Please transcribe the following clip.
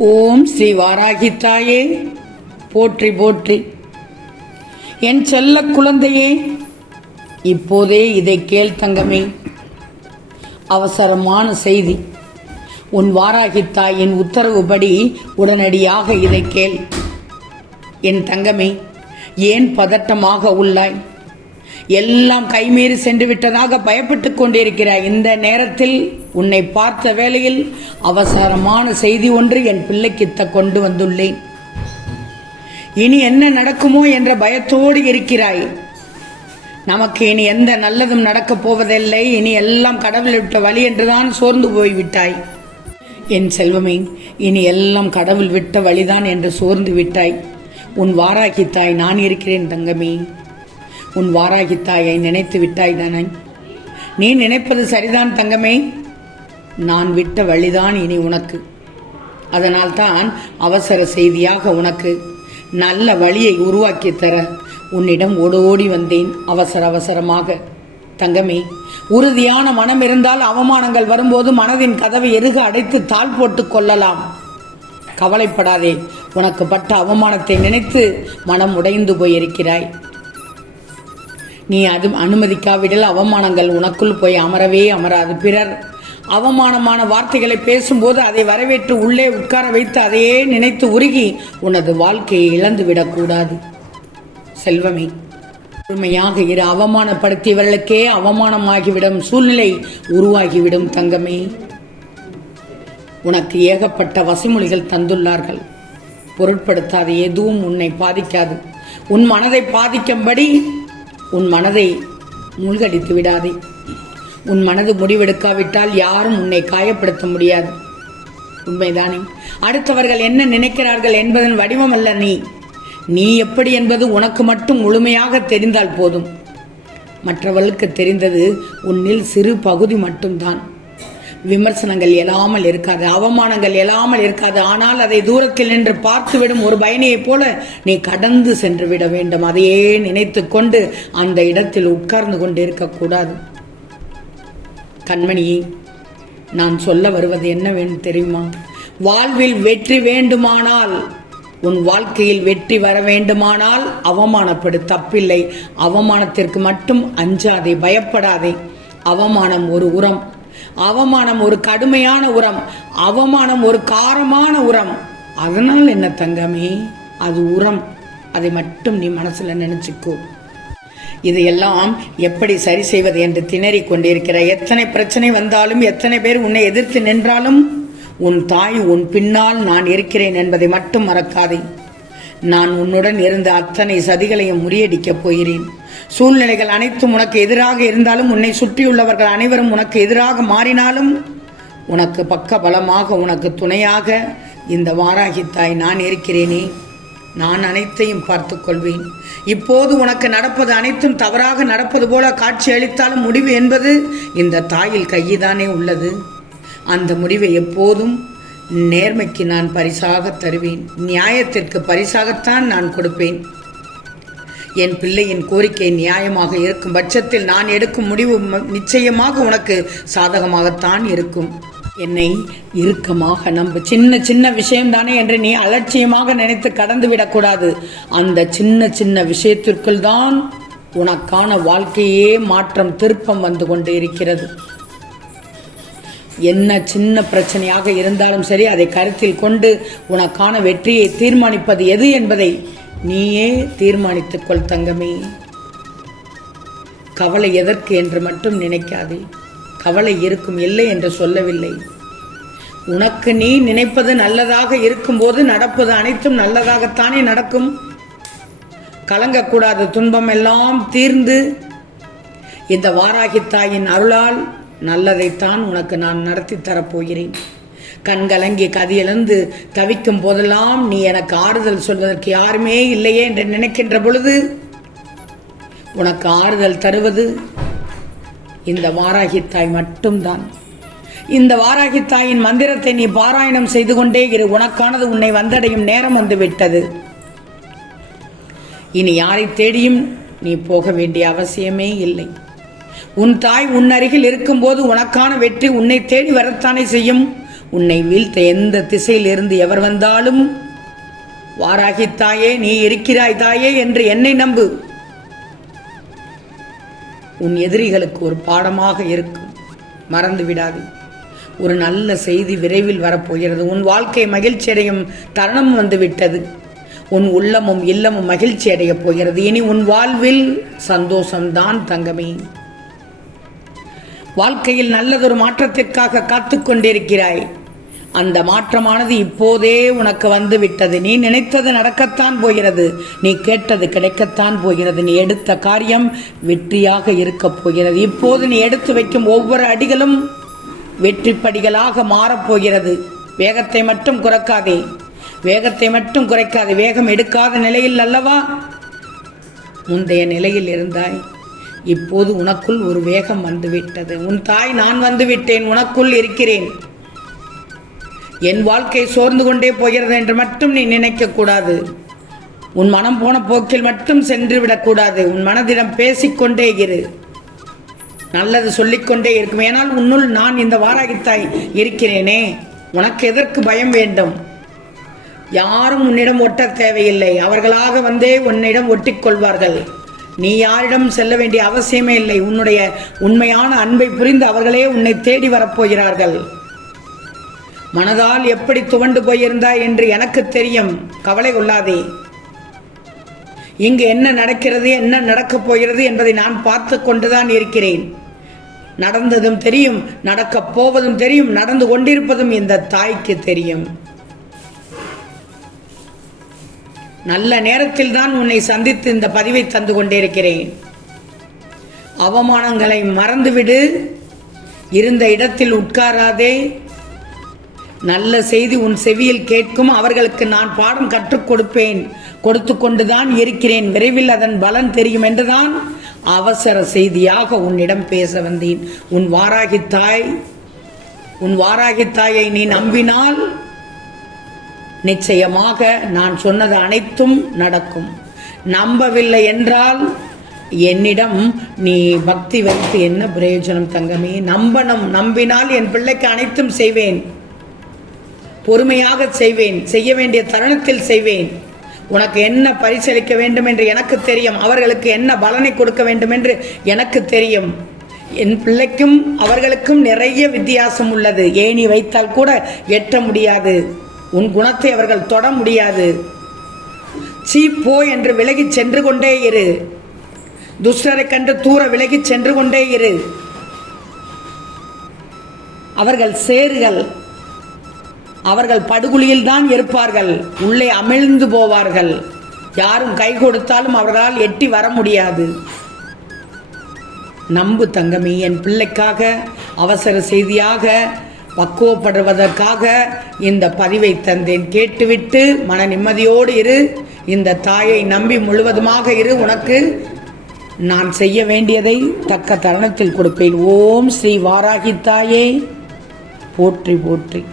ஓம் ஸ்ரீ வாராகி தாயே போற்றி போற்றி. என் செல்ல குழந்தையே இப்போதே இதை கேள் தங்கமே. அவசரமான செய்தி. உன் வாராகித்தாயின் உத்தரவுபடி உடனடியாக இதை கேள். என் தங்கமே ஏன் பதட்டமாக உள்ளாய்? எல்லாம் கைமீறி சென்று விட்டதாக பயப்பட்டுக் கொண்டிருக்கிறாய். இந்த நேரத்தில் உன்னை பார்த்த வேளையில் அவசரமான செய்தி ஒன்று என் பிள்ளைக்கு த கொண்டு வந்துள்ளேன். இனி என்ன நடக்குமோ என்ற பயத்தோடு இருக்கிறாய். நமக்கு இனி எந்த நல்லதும் நடக்கப் போவதில்லை. இனி எல்லாம் கடவுள் விட்ட வழி என்றுதான் சோர்ந்து போய்விட்டாய். என் செல்வமே இனி எல்லாம் கடவுள் விட்ட வழிதான் என்று சோர்ந்து விட்டாய். உன் வாராகி தாய் நான் இருக்கிறேன் தங்கமே. உன் வாராகித்தாயை நினைத்து விட்டாய் தானே. நீ நினைப்பது சரிதான் தங்கமே. நான் விட்ட வழிதான் இனி உனக்கு. அதனால்தான் அவசர செய்தியாக உனக்கு. நல்ல வழியை உருவாக்கி தர உன்னிடம் ஓடோடி வந்தேன் அவசர அவசரமாக. தங்கமே உறுதியான மனம் இருந்தால் அவமானங்கள் வரும்போது மனதின் கதவை எருக அடைத்து தாழ் போட்டுக் கொள்ளலாம். கவலைப்படாதே உனக்கு பட்ட அவமானத்தை நினைத்து மனம் உடைந்து போயிருக்கிறாய். நீ அது அனுமதிக்காவிடல் அவமானங்கள் உனக்குள் போய் அமரவே அமராது பிறர். அவமானமான வார்த்தைகளை பேசும்போது அதை வரவேற்று உள்ளே உட்கார வைத்து அதையே நினைத்து உருகி உனது வாழ்க்கையை இழந்து விடக்கூடாது. செல்வமே பொறுமையாக இரு. அவமானப்படுத்தியவர்களுக்கே அவமானமாகிவிடும் சூழ்நிலை உருவாகிவிடும் தங்கமே. உனக்கு ஏகப்பட்ட வசிமொழிகள் தந்துள்ளார்கள். பொருட்படுத்தாத எதுவும் உன்னை பாதிக்காது. உன் மனதை பாதிக்கும்படி உன் மனதை மூழ்கடித்து விடாதே. உன் மனது முடிவெடுக்காவிட்டால் யாரும் உன்னை காயப்படுத்த முடியாது. உண்மைதானே? அடுத்தவர்கள் என்ன நினைக்கிறார்கள் என்பதன் வடிவம் அல்ல நீ. நீ எப்படி என்பது உனக்கு மட்டும் முழுமையாக தெரிந்தால் போதும். மற்றவர்களுக்கு தெரிந்தது உன்னில் சிறு பகுதி மட்டும்தான். விமர்சனங்கள் எழாமல் இருக்காது அவமானங்கள் எழாமல் இருக்காது. ஆனால் அதை தூரத்தில் நின்று பார்த்துவிடும் ஒரு பயணியைப் போல நீ கடந்து சென்று விட வேண்டும். அதையே நினைத்து கொண்டு அந்த இடத்தில் உட்கார்ந்து கொண்டு இருக்கக்கூடாது கண்மணி நான் சொல்ல வருவது என்ன வேணும் தெரியுமா? வாழ்வில் வெற்றி வேண்டுமானால் உன் வாழ்க்கையில் வெற்றி வர வேண்டுமானால் அவமானப்படு தப்பில்லை. அவமானத்திற்கு மட்டும் அஞ்சாதே பயப்படாதே. அவமானம் ஒரு உரம். அவமானம் ஒரு கடுமையான உரம். அவமானம் ஒரு காரமான உரம். அதனால் என்ன தங்கமே அது உரம். அதை மட்டும் நீ மனசுல நினைச்சுக்கோ. இதையெல்லாம் எப்படி சரி செய்வது என்று திணறிக் கொண்டிருக்கிற எத்தனை பிரச்சனை வந்தாலும் எத்தனை பேர் உன்னை எதிர்த்து நின்றாலும் உன் தாய் உன் பின்னால் நான் இருக்கிறேன் என்பதை மட்டும் மறக்காதே. நான் உன்னுடன் இருந்த அத்தனை சதிகளையும் முறியடிக்கப் போகிறேன். சூழ்நிலைகள் அனைத்தும் உனக்கு எதிராக இருந்தாலும் உன்னை சுற்றியுள்ளவர்கள் அனைவரும் உனக்கு எதிராக மாறினாலும் உனக்கு பக்க பலமாக உனக்கு துணையாக இந்த வாராகி தாய் நான் இருக்கிறேனே. நான் அனைத்தையும் பார்த்து கொள்வேன். இப்போது உனக்கு நடப்பது அனைத்தும் தவறாக நடப்பது போல காட்சி அளித்தாலும் முடிவு என்பது இந்த தாயில் கையிதானே உள்ளது. அந்த முடிவை எப்போதும் நேர்மைக்கு நான் பரிசாக தருவேன். நியாயத்திற்கு பரிசாகத்தான் நான் கொடுப்பேன். என் பிள்ளையின் கோரிக்கை நியாயமாக இருக்கும் பட்சத்தில் நான் எடுக்கும் முடிவு ம- நிச்சயமாக உனக்கு சாதகமாகத்தான் இருக்கும். என்னை இறுக்கமாக நம்ப. சின்ன சின்ன விஷயம்தானே என்று நீ அலட்சியமாக நினைத்து கடந்து விடக்கூடாது அந்த சின்ன சின்ன விஷயத்திற்குள் தான் உனக்கான வாழ்க்கையே மாற்றம் திருப்பம் வந்து கொண்டு இருக்கிறது. என்ன சின்ன பிரச்சனையாக இருந்தாலும் சரி அதை கருத்தில் கொண்டு உனக்கான வெற்றியை தீர்மானிப்பது எது என்பதை நீயே தீர்மானித்துக்கொள் தங்கமே. கவலை எதற்கு என்று மட்டும் நினைக்காதே. கவலை இருக்கும் இல்லை என்று சொல்லவில்லை. உனக்கு நீ நினைப்பது நல்லதாக இருக்கும்போது நடப்பது அனைத்தும் நல்லதாகத்தானே நடக்கும்? கலங்கக்கூடாத துன்பம் எல்லாம் தீர்ந்து இந்த வாராகி தாயின் அருளால் நல்லதைத்தான் உனக்கு நான் நடத்தி தரப்போகிறேன். கண்கலங்கி கதியிழந்து தவிக்கும் போதெல்லாம் நீ எனக்கு ஆறுதல் சொல்வதற்கு யாருமே இல்லையே என்று நினைக்கின்ற பொழுது உனக்கு ஆறுதல் தருவது இந்த வாராகி தாய் மட்டும்தான். இந்த வாராகி தாயின் மந்திரத்தை நீ பாராயணம் செய்து கொண்டே இரு. உனக்கானது உன்னை வந்தடையும் நேரம் வந்து விட்டது இனி யாரை தேடியும் நீ போக வேண்டிய அவசியமே இல்லை. உன் தாய் உன் அருகில் இருக்கும்போது உனக்கான வெற்றி உன்னை தேடி வரத்தானே செய்யும். உன்னை வீழ்த்த எந்த திசையிலிருந்து எவர் வந்தாலும் வாராகி தாயே நீ இருக்கிறாய் தாயே என்று என்னை நம்பு. உன் எதிரிகளுக்கு ஒரு பாடமாக இருக்கும் மறந்து விடாது. ஒரு நல்ல செய்தி விரைவில் வரப்போகிறது. உன் வாழ்க்கை மகிழ்ச்சி அடையும் தருணம் வந்துவிட்டது. உன் உள்ளமும் இல்லமும் மகிழ்ச்சி அடையப் போகிறது. இனி உன் வாழ்வில் சந்தோஷம்தான் தங்கமே. வாழ்க்கையில் நல்லதொரு மாற்றத்திற்காக காத்து கொண்டிருக்கிறாய். அந்த மாற்றமானது இப்போதே உனக்கு வந்து விட்டது நீ நினைத்தது நடக்கத்தான் போகிறது. நீ கேட்டது கிடைக்கத்தான் போகிறது. நீ எடுத்த காரியம் வெற்றியாக இருக்கப் போகிறது. இப்போது நீ எடுத்து வைக்கும் ஒவ்வொரு அடிகளும் வெற்றி படிகளாக மாறப்போகிறது வேகத்தை மட்டும் குறைக்காதே. வேகத்தை மட்டும் குறைக்காதே. வேகம் எடுக்காத நிலையில் அல்லவா? முந்தைய நிலையில் இருந்தாய். இப்போது உனக்குள் ஒரு வேகம் வந்துவிட்டது. உன் தாய் நான் வந்து விட்டேன் உனக்குள் இருக்கிறேன். என் வாழ்க்கை சோர்ந்து கொண்டே போகிறது என்று மட்டும் நீ நினைக்கக்கூடாது உன் மனம் போன போக்கில் மட்டும் சென்று விடக்கூடாது உன் மனதிடம் பேசிக்கொண்டே இரு. நல்லது சொல்லிக்கொண்டே இருக்கும். ஏனால் உன்னுள் நான் இந்த வாராகித்தாய் இருக்கிறேனே. உனக்கு எதற்கு பயம் வேண்டும்? யாரும் உன்னிடம் ஒட்ட தேவையில்லை. அவர்களாக வந்தே உன்னிடம் ஒட்டிக்கொள்வார்கள் நீ யாரிடம் செல்ல வேண்டிய அவசியமே இல்லை. உன்னுடைய உண்மையான அன்பை புரிந்து அவர்களே உன்னை தேடி வரப்போகிறார்கள் மனதால் எப்படி துவண்டு போயிருந்தாய் என்று எனக்கு தெரியும். கவலை கொள்ளாதே. இங்கு என்ன நடக்கிறது என்ன நடக்கப் போகிறது என்பதை நான் பார்த்து கொண்டுதான் இருக்கிறேன். நடந்ததும் தெரியும் நடக்கப் போவதும் தெரியும் நடந்து கொண்டிருப்பதும் இந்த தாய்க்கு தெரியும். நல்ல நேரத்தில் தான் உன்னை சந்தித்து இந்த பதிவை தந்து கொண்டிருக்கிறேன். அவமானங்களை மறந்துவிடு. இருந்த இடத்தில் உட்காராதே. நல்ல செய்தி உன் செவியில் கேட்கும். அவர்களுக்கு நான் பாடம் கற்றுக் கொடுப்பேன். கொடுத்து கொண்டுதான் இருக்கிறேன். விரைவில் அதன் பலன் தெரியும் என்றுதான் அவசர செய்தியாக உன்னிடம் பேச வந்தேன். உன் வாராகி தாய் உன் வாராகி தாயை நீ நம்பினால் நிச்சயமாக நான் சொன்னது அனைத்தும் நடக்கும். நம்பவில்லை என்றால் என்னிடம் நீ பக்தி வைத்து என்ன பிரயோஜனம் தங்கமே? நம்பணும் நம்பினால் என் பிள்ளைக்கு அனைத்தும் செய்வேன். பொறுமையாக செய்வேன் செய்ய வேண்டிய தருணத்தில் செய்வேன். உனக்கு என்ன பரிசளிக்க வேண்டும் என்று எனக்கு தெரியும். அவர்களுக்கு என்ன பலனை கொடுக்க வேண்டும் என்று எனக்கு தெரியும். என் பிள்ளைக்கும் அவர்களுக்கும் நிறைய வித்தியாசம் உள்ளது. ஏணி வைத்தால் கூட எட்ட முடியாது. உன் குணத்தை அவர்கள் தொட முடியாது. சீ போ என்று விலகிச் சென்று கொண்டே இரு. துஷ்டரை கண்டு தூர விலகிச் சென்று கொண்டே இரு. அவர்கள் சேருகள் அவர்கள் படுகுழியில் தான் இருப்பார்கள். உள்ளே அமிழ்ந்து போவார்கள். யாரும் கை கொடுத்தாலும் அவர்களால் எட்டி வர முடியாது. நம்பு தங்கமி என் பிள்ளைக்காக அவசர செய்தியாக பக்குவப்படுவதற்காக இந்த பதிவை தந்தேன். கேட்டுவிட்டு மன நிம்மதியோடு இரு. இந்த தாயை நம்பி முழுவதுமாக இரு. உனக்கு நான் செய்ய வேண்டியதை தக்க தருணத்தில் கொடுப்பேன். ஓம் ஸ்ரீ வாராகி தாயே. போற்றி போற்றி.